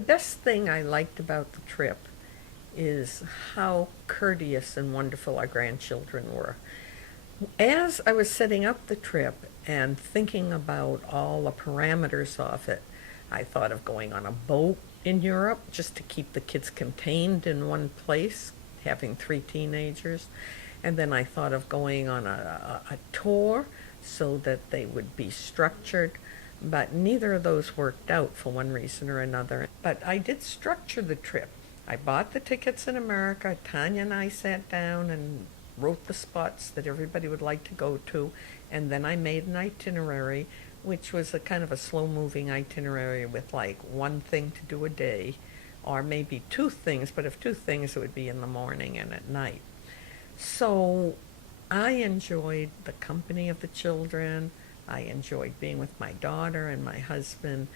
The best thing I liked about the trip is how courteous and wonderful our grandchildren were. As I was setting up the trip and thinking about all the parameters of it, I thought of going on a boat in Europe just to keep the kids contained in one place, having three teenagers. And then I thought of going on a tour so that they would be structured. But neither of those worked out for one reason or another. But I did structure the trip. I bought the tickets in America. Tanya and I sat down and wrote the spots that everybody would like to go to. And then I made an itinerary, which was a kind of a slow-moving itinerary with like one thing to do a day, or maybe two things, but if two things, it would be in the morning and at night. So I enjoyed the company of the children. I enjoyed being with my daughter and my husband,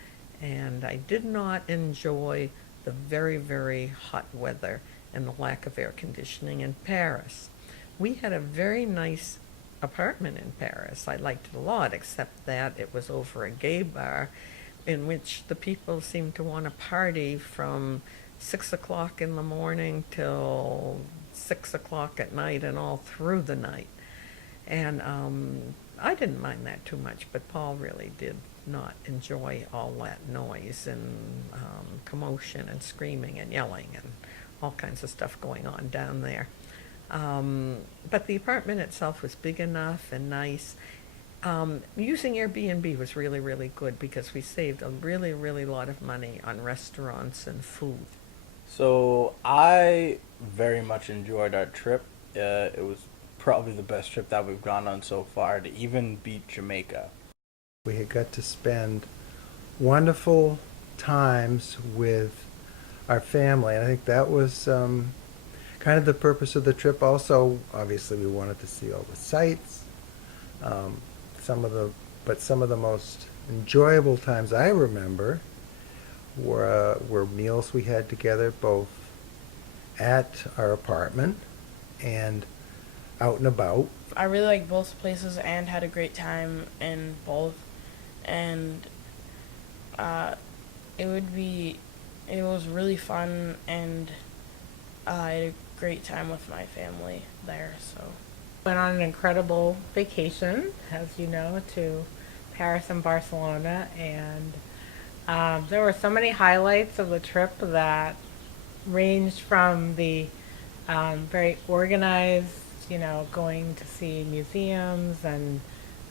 and I did not enjoy the very, very hot weather and the lack of air conditioning in Paris. We had a very nice apartment in Paris. I liked it a lot, except that it was over a gay bar in which the people seemed to want to party from 6 o'clock in the morning till 6 o'clock at night and all through the night. And I didn't mind that too much, but Paul really did not enjoy all that noise and commotion and screaming and yelling and all kinds of stuff going on down there. But the apartment itself was big enough and nice. Using Airbnb was really, really good because we saved a really, really lot of money on restaurants and food. So I very much enjoyed our trip. It was probably the best trip that we've gone on so far, to even beat Jamaica. We had got to spend wonderful times with our family, and I think that was kind of the purpose of the trip. Also, obviously, we wanted to see all the sights. Um, some of the most enjoyable times I remember were meals we had together, both at our apartment and out and about. I really liked both places and had a great time in both. And uh, it would be, it was really fun, and I had a great time with my family there. So Went on an incredible vacation, as you know, to Paris and Barcelona, and there were so many highlights of the trip that ranged from the very organized, going to see museums and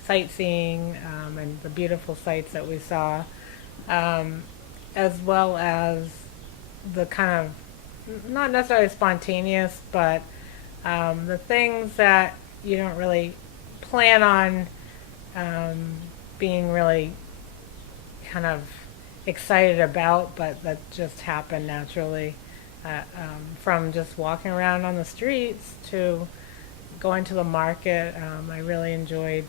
sightseeing, and the beautiful sights that we saw, as well as the kind of not necessarily spontaneous, but the things that you don't really plan on being really kind of excited about, but that just happened naturally. From just walking around on the streets to going to the market, I really enjoyed,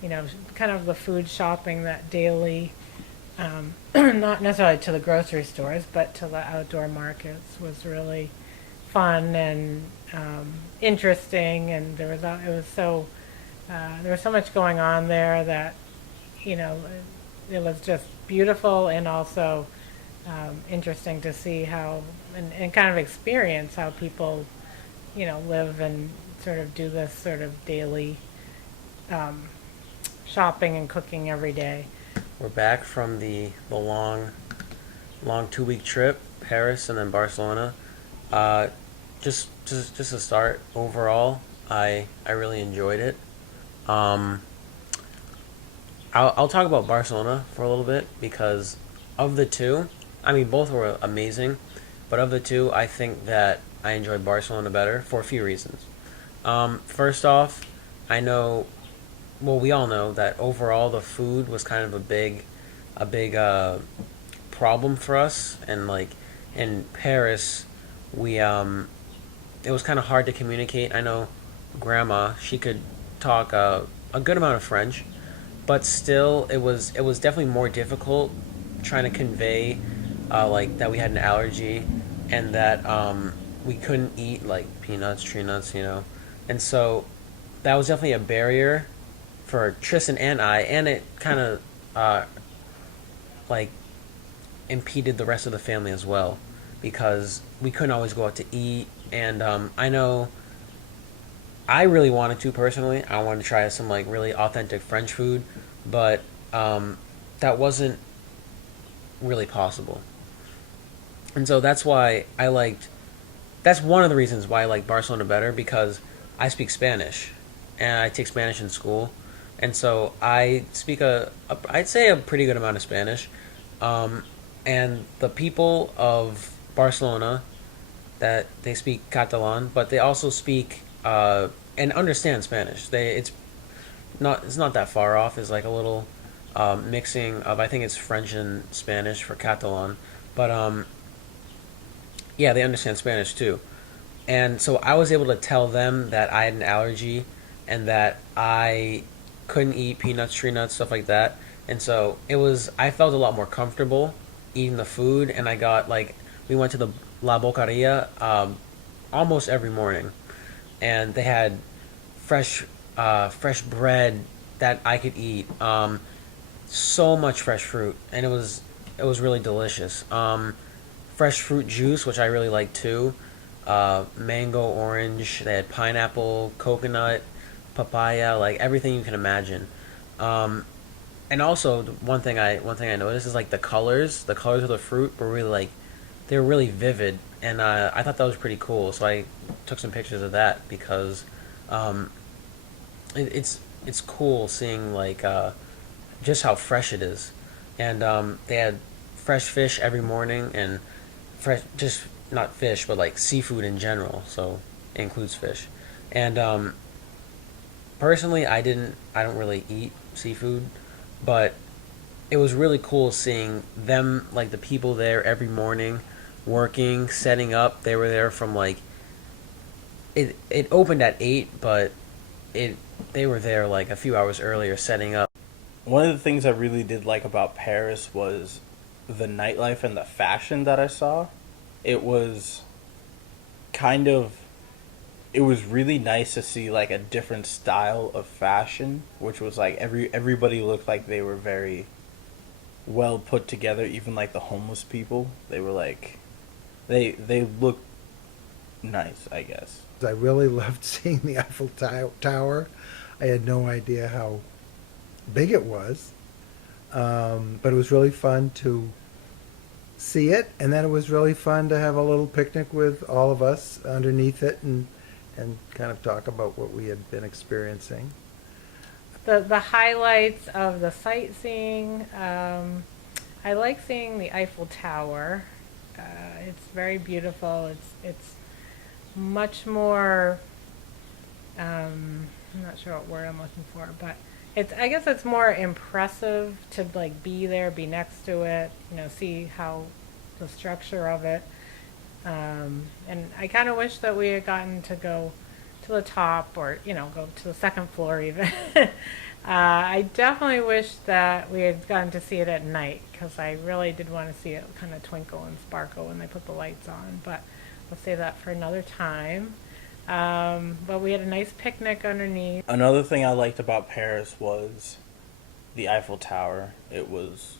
kind of the food shopping, that daily, not necessarily to the grocery stores, but to the outdoor markets was really fun and interesting, and it was so there was so much going on there that it was just beautiful, and also interesting to see how and kind of experience how people live and sort of do this sort of daily shopping and cooking every day. We're back from the long 2 week trip, Paris and then Barcelona. Just to start, overall, I really enjoyed it. I'll talk about Barcelona for a little bit, because of the two, I mean, both were amazing, but of the two, I think that I enjoyed Barcelona better for a few reasons. First off, we all know that overall the food was kind of a big problem for us, and like in Paris, it was kind of hard to communicate. I know Grandma, she could talk a good amount of French, but still, it was definitely more difficult trying to convey like that we had an allergy, and that we couldn't eat like peanuts, tree nuts, and so that was definitely a barrier for Tristan and I, and it kind of like impeded the rest of the family as well, because we couldn't always go out to eat. And I know I really wanted to personally. I wanted to try some like really authentic French food, but that wasn't really possible. And so that's why I liked. That's one of the reasons why I like Barcelona better, because I speak Spanish, and I take Spanish in school, and so I speak I'd say a pretty good amount of Spanish, and the people of Barcelona, that they speak Catalan, but they also speak and understand Spanish. It's not that far off. It's like a little mixing of, I think it's French and Spanish for Catalan, but yeah, they understand Spanish too. And so I was able to tell them that I had an allergy and that I couldn't eat peanuts, tree nuts, stuff like that. And so I felt a lot more comfortable eating the food. And I got like, we went to the La Bocaria almost every morning. And they had fresh bread that I could eat. So much fresh fruit. And it was really delicious. Fresh fruit juice, which I really like too. Mango, orange. They had pineapple, coconut, papaya, like everything you can imagine. And also one thing I noticed is like the colors. The colors of the fruit were really like, they were really vivid, and I thought that was pretty cool. So I took some pictures of that because it's cool seeing like just how fresh it is. And they had fresh fish every morning, and fresh, just not fish, but like seafood in general. So it includes fish. And personally, I don't really eat seafood, but it was really cool seeing them, like the people there every morning, working, setting up. They were there from like it opened at 8, but they were there like a few hours earlier setting up. One of the things I really did like about Paris was the nightlife and the fashion that I saw. It was kind of, it was really nice to see like a different style of fashion, which was like everybody looked like they were very well put together. Even like the homeless people, they were like, they looked nice, I guess. I really loved seeing the Eiffel Tower. I had no idea how big it was, but it was really fun to see it, and then it was really fun to have a little picnic with all of us underneath it and kind of talk about what we had been experiencing. The highlights of the sightseeing, I like seeing the Eiffel Tower. It's very beautiful. It's much more, I'm not sure what word I'm looking for, but I guess it's more impressive to like be there, be next to it, see how the structure of it. And I kind of wish that we had gotten to go to the top, or go to the second floor even. I definitely wish that we had gotten to see it at night, because I really did want to see it kind of twinkle and sparkle when they put the lights on, but we'll save that for another time. But we had a nice picnic underneath. Another thing I liked about Paris was the Eiffel Tower. It was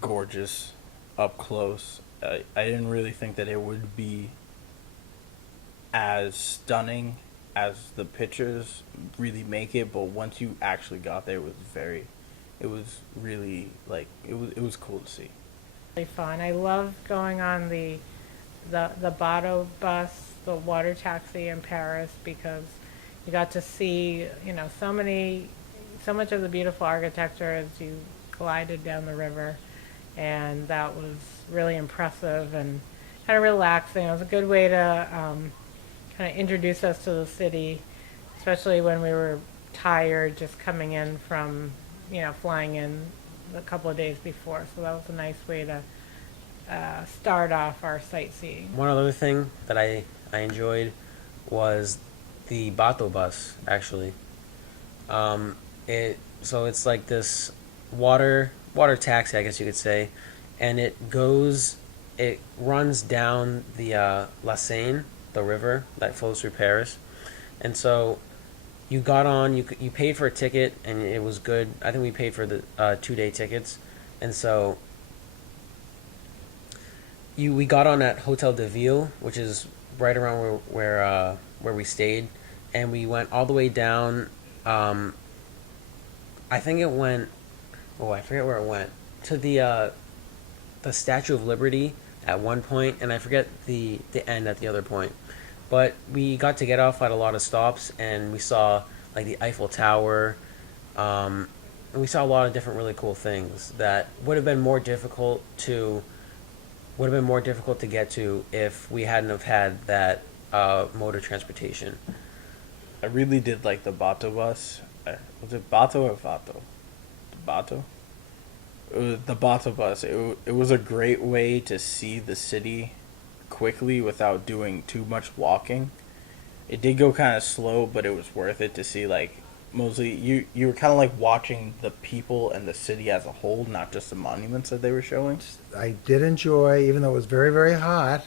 gorgeous up close. I didn't really think that it would be as stunning as the pictures really make it, but once you actually got there, it was really like, it was cool to see. Really fun. I love going on the Bateau bus, the water taxi in Paris, because you got to see, so much of the beautiful architecture as you glided down the river, and that was really impressive and kind of relaxing. It was a good way to kind of introduce us to the city, especially when we were tired just coming in from, flying in a couple of days before. So that was a nice way to start off our sightseeing. One other thing that I enjoyed was the Bato bus, actually. So it's like this water taxi, I guess you could say, and it runs down the La Seine, the river that flows through Paris. And so you got on, you paid for a ticket, and it was good. I think we paid for the 2-day tickets, and so we got on at Hotel de Ville, which is right around where we stayed, and we went all the way down. I think it went. Oh, I forget where it went to the Statue of Liberty at one point, and I forget the end at the other point. But we got to get off at a lot of stops, and we saw like the Eiffel Tower, and we saw a lot of different really cool things that would have been more difficult to get to if we hadn't have had that mode of transportation. I really did like the Bato bus. Was it Bato or Vato? Bato? It was the Bato bus. It was a great way to see the city quickly without doing too much walking. It did go kind of slow, but it was worth it to see, like, mostly you were kind of like watching the people and the city as a whole, not just the monuments that they were showing. I did enjoy, even though it was very, very hot,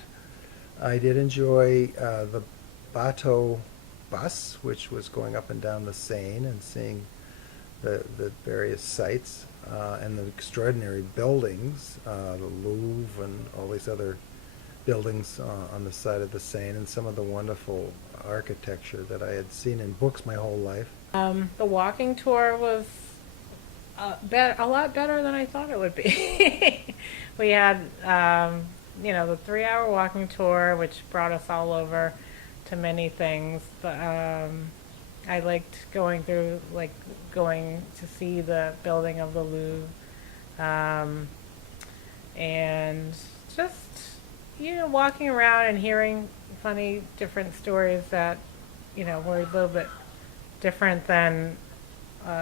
I did enjoy the Bateau bus, which was going up and down the Seine and seeing the various sites and the extraordinary buildings, the Louvre and all these other buildings on the side of the Seine, and some of the wonderful architecture that I had seen in books my whole life. The walking tour was a lot better than I thought it would be. We had, the 3-hour walking tour, which brought us all over to many things. I liked going to see the building of the Louvre, and just, walking around and hearing funny, different stories that, were a little bit different than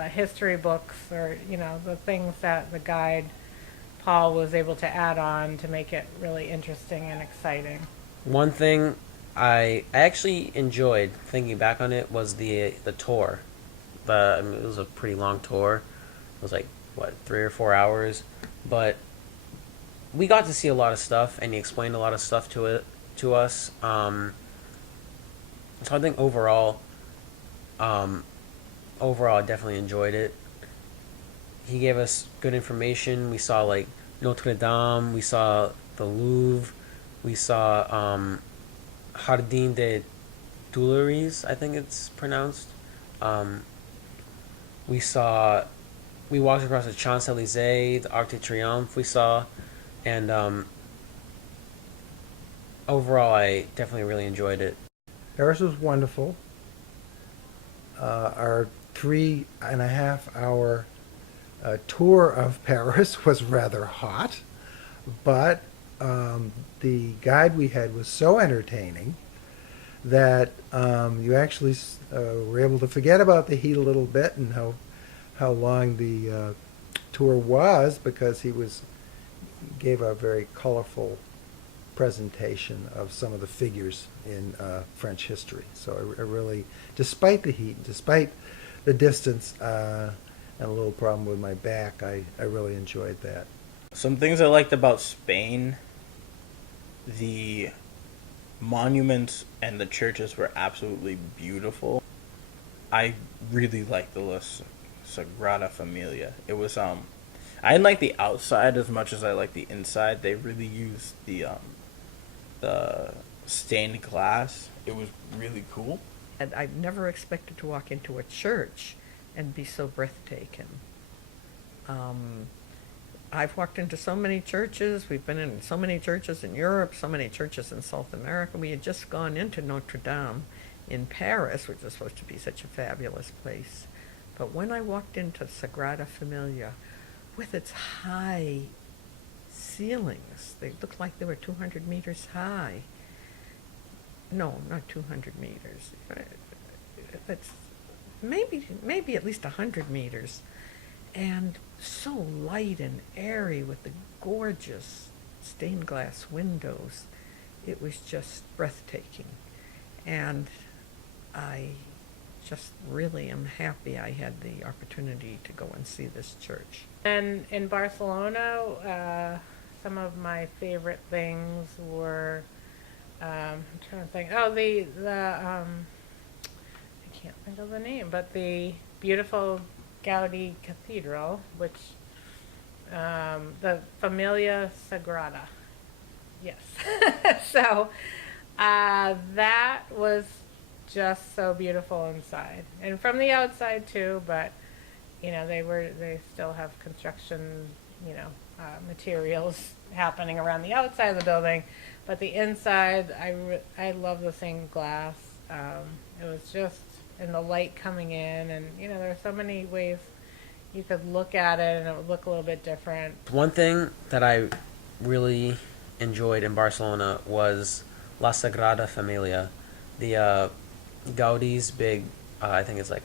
history books or, the things that the guide Paul was able to add on to make it really interesting and exciting. One thing I actually enjoyed thinking back on it was the tour. It was a pretty long tour. It was like 3 or 4 hours, but we got to see a lot of stuff, and he explained a lot of stuff to us. So I think overall, I definitely enjoyed it. He gave us good information. We saw like Notre Dame. We saw the Louvre. We saw Jardin des Tuileries, I think it's pronounced. We walked across the Champs-Élysées, the Arc de Triomphe we saw, and overall I definitely really enjoyed it. Paris was wonderful. Our 3.5 hour tour of Paris was rather hot, but the guide we had was so entertaining that you actually were able to forget about the heat a little bit and how long the tour was, because he gave a very colorful presentation of some of the figures in French history. So I really, despite the heat, despite the distance, and a little problem with my back, I really enjoyed that. Some things I liked about Spain: the monuments and the churches were absolutely beautiful. I really liked the Sagrada Familia. It was I didn't like the outside as much as I liked the inside. They really used the stained glass. It was really cool. And I never expected to walk into a church and be so breathtaking. I've walked into so many churches. We've been in so many churches in Europe, so many churches in South America. We had just gone into Notre Dame in Paris, which was supposed to be such a fabulous place. But when I walked into Sagrada Familia, with its high ceilings, they looked like they were 200 meters high. No, not 200 meters. That's maybe at least 100 meters. And so light and airy with the gorgeous stained glass windows. It was just breathtaking. And I just really am happy I had the opportunity to go and see this church. And in Barcelona, some of my favorite things were, I'm trying to think, I can't think of the name, but the beautiful Gaudi Cathedral, which, the Familia Sagrada. Yes. So that was just so beautiful inside, and from the outside too. But they still have construction, materials happening around the outside of the building, but the inside, I love the stained glass. It was just, and the light coming in, and there are so many ways you could look at it, and it would look a little bit different. One thing that I really enjoyed in Barcelona was La Sagrada Familia, the Gaudi's big. I think it's like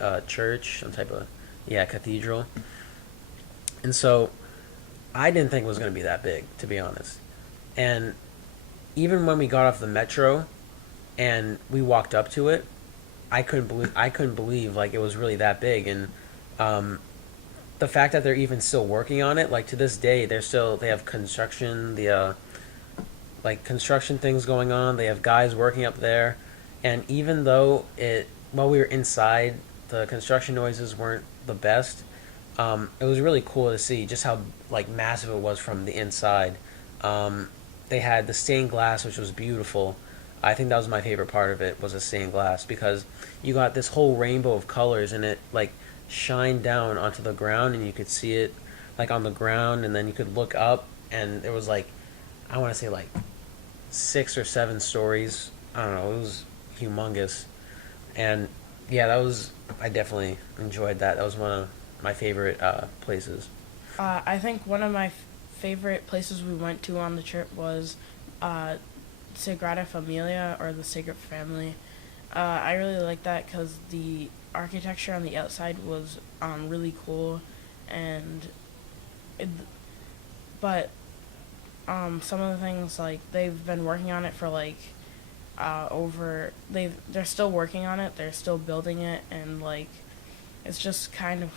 a church, some type of cathedral. And so I didn't think it was going to be that big, to be honest. And even when we got off the metro and we walked up to it, I couldn't believe like it was really that big. And the fact that they're even still working on it, like to this day, they have construction, like construction things going on. They have guys working up there, and even though while we were inside, the construction noises weren't the best. It was really cool to see just how like massive it was from the inside. They had the stained glass, which was beautiful. I think that was my favorite part of it, was the stained glass, because you got this whole rainbow of colors, and it like shined down onto the ground, and you could see it like on the ground, and then you could look up, and it was like, I want to say like 6 or 7 stories. I don't know. It was humongous, and yeah, I definitely enjoyed that. That was one of my favorite places. I think one of my favorite places we went to on the trip was Sagrada Familia, or the Sacred Family. I really liked that because the architecture on the outside was really cool, and but some of the things, like, they've been working on it for like they're still working on it, they're still building it, and like it's just kind of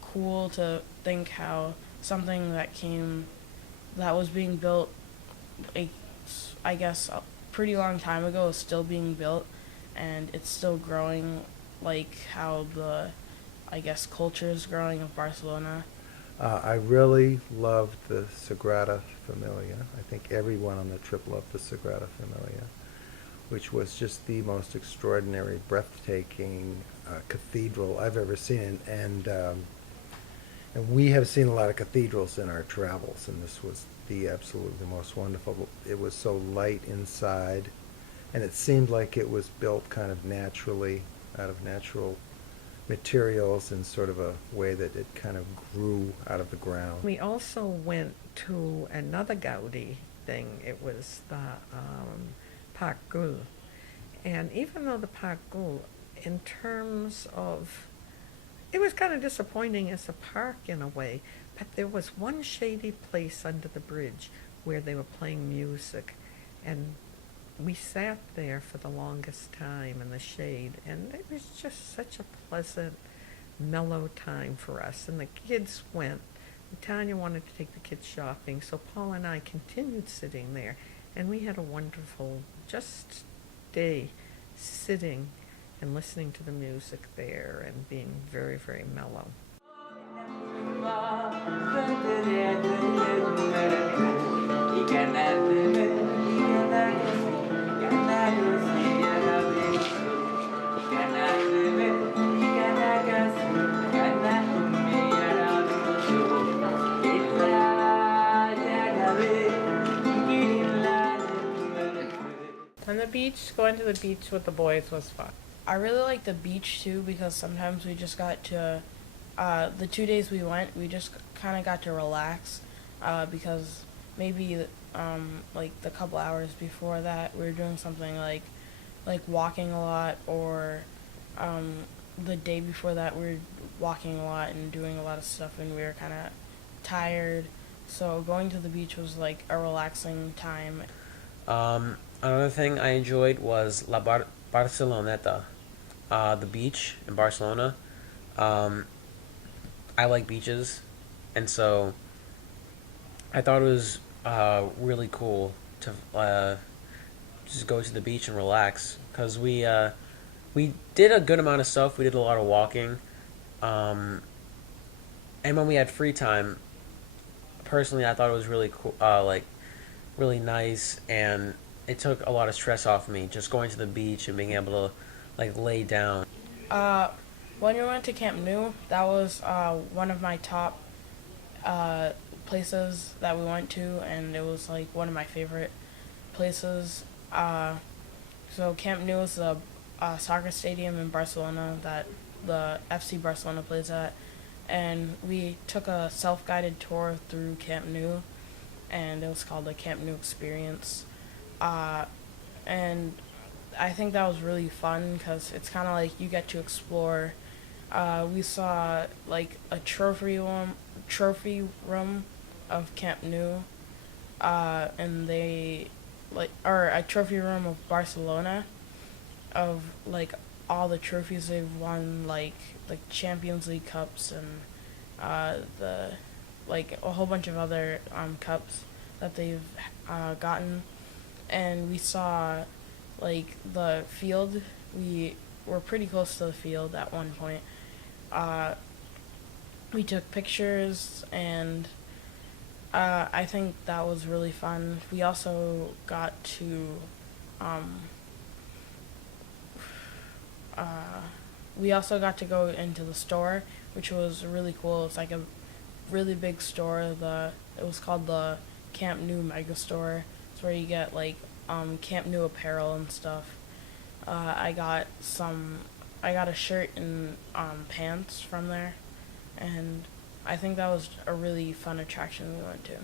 cool to think how something that was being built, I guess a pretty long time ago, is still being built, and it's still growing, like how the, I guess, culture is growing of Barcelona. I really loved the Sagrada Familia. I think everyone on the trip loved the Sagrada Familia, which was just the most extraordinary, breathtaking cathedral I've ever seen. And we have seen a lot of cathedrals in our travels, and this was the absolutely most wonderful. It was so light inside, and it seemed like it was built kind of naturally, out of natural materials, in sort of a way that it kind of grew out of the ground. We also went to another Gaudi thing. It was the Parc Güell. And even though the Parc Güell, in terms of, it was kind of disappointing as a park in a way, but there was one shady place under the bridge where they were playing music, and we sat there for the longest time in the shade, and it was just such a pleasant, mellow time for us. And the kids went. Tanya wanted to take the kids shopping, so Paul and I continued sitting there, and we had a wonderful just day sitting and listening to the music there and being very, very mellow. On the beach, going to the beach with the boys was fun. I really like the beach too, because sometimes we just got to, the 2 days we went, we just kind of got to relax, because maybe like the couple hours before that we were doing something like walking a lot, or the day before that we were walking a lot and doing a lot of stuff, and we were kind of tired. So going to the beach was like a relaxing time. Another thing I enjoyed was Barceloneta, the beach in Barcelona. I like beaches, and so I thought it was really cool to just go to the beach and relax, because we did a good amount of stuff. We did a lot of walking, and when we had free time, personally, I thought it was really cool. Like really nice, and it took a lot of stress off me just going to the beach and being able to like lay down. Uh, when we went to Camp Nou, that was one of my top uh, places that we went to, and it was like one of my favorite places. So Camp Nou is a soccer stadium in Barcelona that the FC Barcelona plays at, and we took a self-guided tour through Camp Nou, and it was called the Camp Nou Experience. Uh, and I think that was really fun because it's kind of like you get to explore. We saw like a trophy room of Camp Nou, and they like or a trophy room of Barcelona, of like all the trophies they've won, like the Champions League cups and the like a whole bunch of other cups that they've gotten, and we saw like the field. We were pretty close to the field at one point. Uh, we took pictures, and I think that was really fun. We also got to um, uh, we also got to go into the store, which was really cool. It's like a really big store. It was called the Camp Nou Mega Store. It's where you get like Camp Nou apparel and stuff. I got a shirt and pants from there, and I think that was a really fun attraction we went to.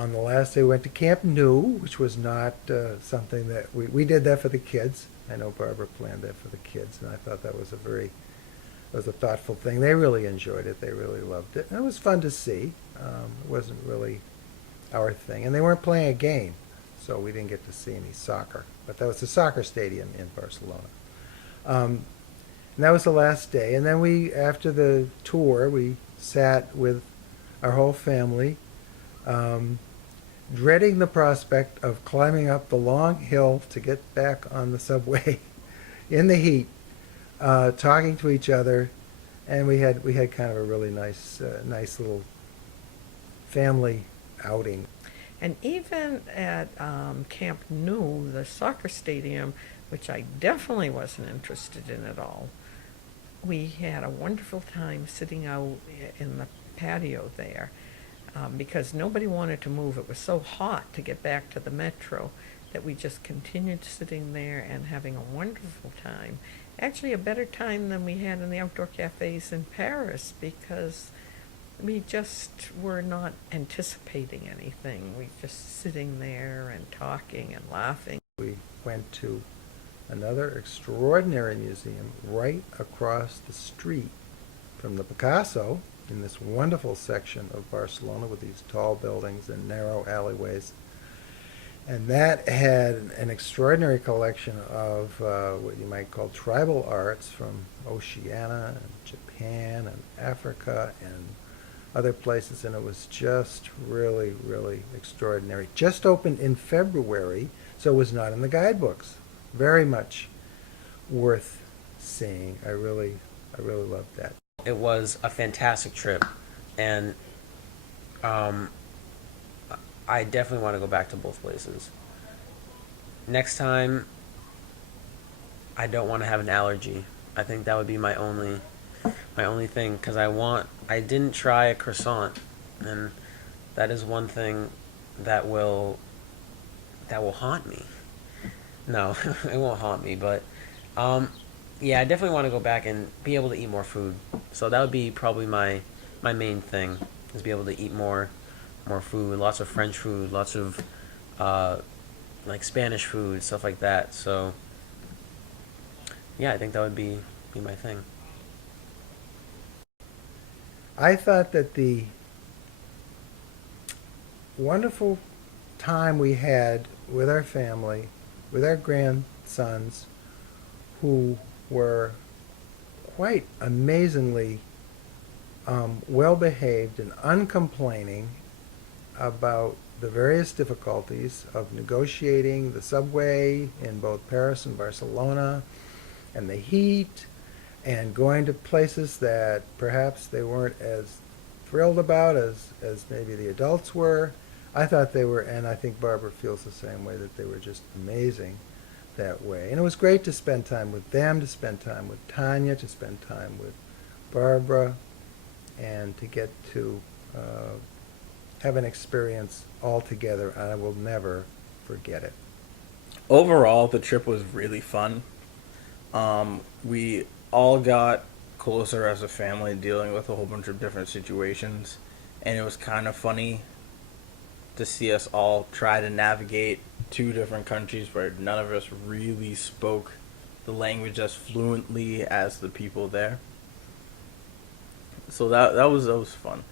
On the last day, we went to Camp Nou, which was not something that we did that for the kids. I know Barbara planned that for the kids, and I thought that was a thoughtful thing. They really enjoyed it. They really loved it. And it was fun to see. It wasn't really our thing. And they weren't playing a game, so we didn't get to see any soccer. But that was the soccer stadium in Barcelona. And that was the last day. And then after the tour, we sat with our whole family, dreading the prospect of climbing up the long hill to get back on the subway in the heat, talking to each other, and we had kind of a really nice little family outing. And even at Camp Nou, the soccer stadium, which I definitely wasn't interested in at all, we had a wonderful time sitting out in the patio there, because nobody wanted to move. It was so hot to get back to the metro that we just continued sitting there and having a wonderful time. Actually, a better time than we had in the outdoor cafes in Paris, because we just were not anticipating anything. We just sitting there and talking and laughing. We went to another extraordinary museum right across the street from the Picasso, in this wonderful section of Barcelona with these tall buildings and narrow alleyways. And that had an extraordinary collection of what you might call tribal arts from Oceania and Japan and Africa and other places, and it was just really, really extraordinary. Just opened in February, so it was not in the guidebooks. Very much worth seeing. I really loved that. It was a fantastic trip, and I definitely want to go back to both places. Next time, I don't want to have an allergy. I think that would be my only thing, because I didn't try a croissant, and that is one thing that will haunt me. No, it won't haunt me, but yeah, I definitely want to go back and be able to eat more food. So that would be probably my main thing, is be able to eat more food, lots of French food, lots of like Spanish food, stuff like that. So yeah, I think that would be my thing. I thought that the wonderful time we had with our family, with our grandsons, who were quite amazingly well behaved and uncomplaining about the various difficulties of negotiating the subway in both Paris and Barcelona, and the heat, and going to places that perhaps they weren't as thrilled about as maybe the adults were. I thought they were, and I think Barbara feels the same way, that they were just amazing that way. And it was great to spend time with them, to spend time with Tanya, to spend time with Barbara, and to get to have an experience all together. And I will never forget it. Overall, the trip was really fun. We all got closer as a family, dealing with a whole bunch of different situations, and it was kind of funny to see us all try to navigate two different countries where none of us really spoke the language as fluently as the people there. So that was fun.